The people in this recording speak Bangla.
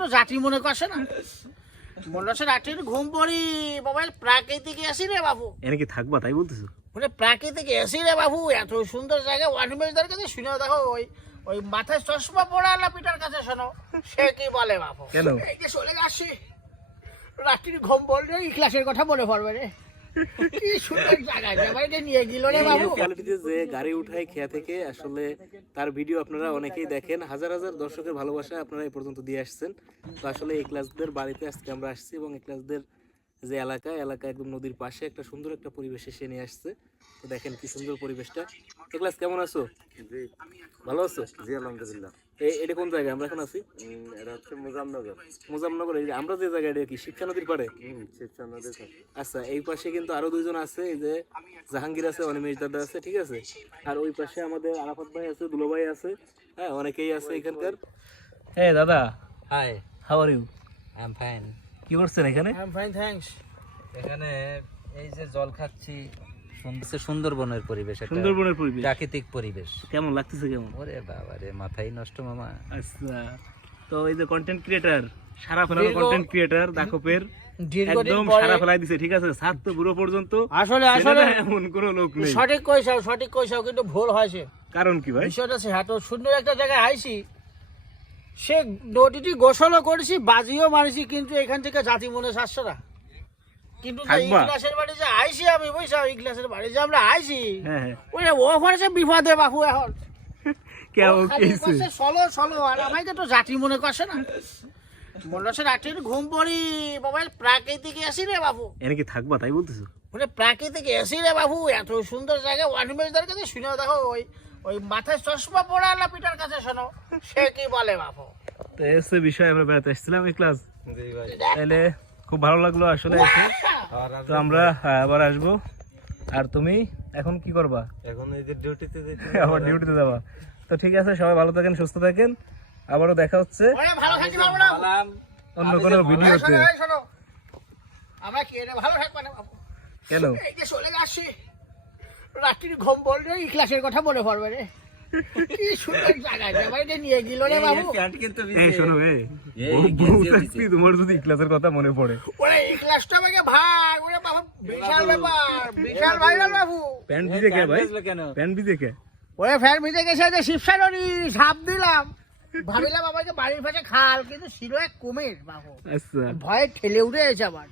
তো জাতি মনে করছে না। মনে হচ্ছে রাত্রির ঘুম পড়ি। বাবা প্রাকৃতিক এসি রে বাবু। এনে কি থাকবা তাই বলতেছো? মানে প্রাকৃতিক এসি রে বাবু এত সুন্দর জায়গা। ওয়ানমেজদের কাছে শুনে দেখো ওই ওই মাথায় চশমা পড়া লাপিটার কাছে শোনো। সে কি বলে বাবু? কেন? এই যে চলে যাচ্ছি। রাত্রির ঘুম পড়লে এই ক্লাসের কথা মনে পড়বে রে। কি সুন্দর জায়গা জায়গাটা নিয়ে গেল রে বাবু। কোয়ালিটিতে যে গাড়ি উঠায় খেয়া থেকে আসলে তার ভিডিও আপনারা অনেকেই দেখেন। হাজার হাজার দর্শকের ভালোবাসা আপনারা এই পর্যন্ত দিয়ে আসছেন। তো আসলে এই ক্লাসদের বাড়িতে আজকে আমরা আসছি এবং এই ক্লাসদের যে এলাকা এলাকা একদম নদীর পাশে একটা সুন্দর একটা পরিবেশ এসে নিয়ে আসছে। তো দেখেন কি সুন্দর পরিবেশটা। এই ক্লাস কেমন আছো? ভালো আছো? জি আলহামদুলিল্লাহ। এই এটা কোন জায়গায় আমরা এখন আছি? এটা হচ্ছে মুজামনগর মুজামনগর এই যে আমরা যে জায়গায় এটা কি শিক্ষা নদীর পাড়ে? শিবচা নদীর কাছে। আচ্ছা এই পাশে কিন্তু আরও দুইজন আছে এই যে জাহাঙ্গীর আছে অনিমেষ দাদা আছে ঠিক আছে? আর ওই পাশে আমাদের আরাফাত ভাই আছে দুলো ভাই আছে হ্যাঁ অনেকেই আছে এখানকার। হ্যাঁ দাদা। Hi how are you I am fine কি করছেন এখানে? আই এম ফাইন থ্যাঙ্কস এখানে এই যে জল খাচ্ছি সুন্দরবনের পরিবেশ সুন্দরবনের পরিবেশ। প্রাকৃতিক পরিবেশ। কেমন লাগতেছে কেমন? ওরে বাবা রে মাথাই নষ্ট মামা। আচ্ছা। তো এই যে কন্টেন্ট ক্রিয়েটার সারা ফেলানো কন্টেন্ট ক্রিয়েটার দাকপের একদম সারা ফেলাই দিছে ঠিক আছে? সাত তো বুড়ো পর্যন্ত আসলে আসলে এমন কোনো লোক নেই। সঠিক কইসাও সঠিক কইসাও কিন্তু ভুল হয়েছে। কারণ কি ভাই? বিষয়টা সে সুন্দর একটা জায়গায় আইছি সে নদীটি গোসলও করেছি বাজিও মারিছি কিন্তু এখান থেকে জাতি মনে না। কিন্তু? ইগলাসের বাড়ি যে আইছি আমি বুঝছ? ইগলাসের বাড়ি যে আমরা আইছি হ্যাঁ হ্যাঁ। ওই ওখানে বিপদে বাপু এখন। আর আমাকে তো জাতি মনে করছে না। মনে হচ্ছে রাত্রির ঘুম পড়ি বাবা প্রাকৃতিক রে বাবু। এনে কি থাকবা তাই বলতেছো? মানে প্রাকৃতিক এসি রে বাবু এত সুন্দর জায়গা ওয়ানমেজদের কাছে শুনে দেখো ওই ওই মাথায় চশমা পড়া লাপিটার কাছে শোনো? সে কি বলে বাবু? তো এসে বিষয় আমরা বেড়াতে এসেছিলাম এই ক্লাস তাহলে খুব ভালো লাগল আসলে তো আমরা হ্যাঁ, আবার আসব। আর তুমি এখন কি করবা? এখন এই যে ডিউটিতে আবার ডিউটিতে যাবা। তো ঠিক আছে সবাই ভালো থাকেন সুস্থ থাকেন। আবারও দেখা হচ্ছে অন্য কোনো ভিডিওতে। আমরা কি ভালো থাকব না কেন? এই যে চলে যাচ্ছি। রাত্রির ঘুম পড়লে এই ক্লাসের কথা মনে পড়বে রে। কি সুন্দর জায়গা জায়গাটা নিয়ে গেল রে বাবু। এই শোনো এই এই বহু- গেঞ্জি বহু দিছে। থাকতি, তোমার যদি ক্লাসের কথা মনে পড়ে। ওরে এই ক্লাসটা আমাকে ভাই ওরে বাবা বিশাল ব্যাপার বিশাল ভাইরাল বাবু। প্যান্ট ভিজে কে ভাই? কেন? প্যান্ট ভিজে কে? ওরে ফ্যান ভিজে গেছে যে শিবসারণি সাপ দিলাম। ভাবিলাম আমাকে বাড়ির পাশে খাল কিন্তু ছিল এক কুমির বাবু। আচ্ছা। ভয়ে ঠেলে উঠে এসে আবার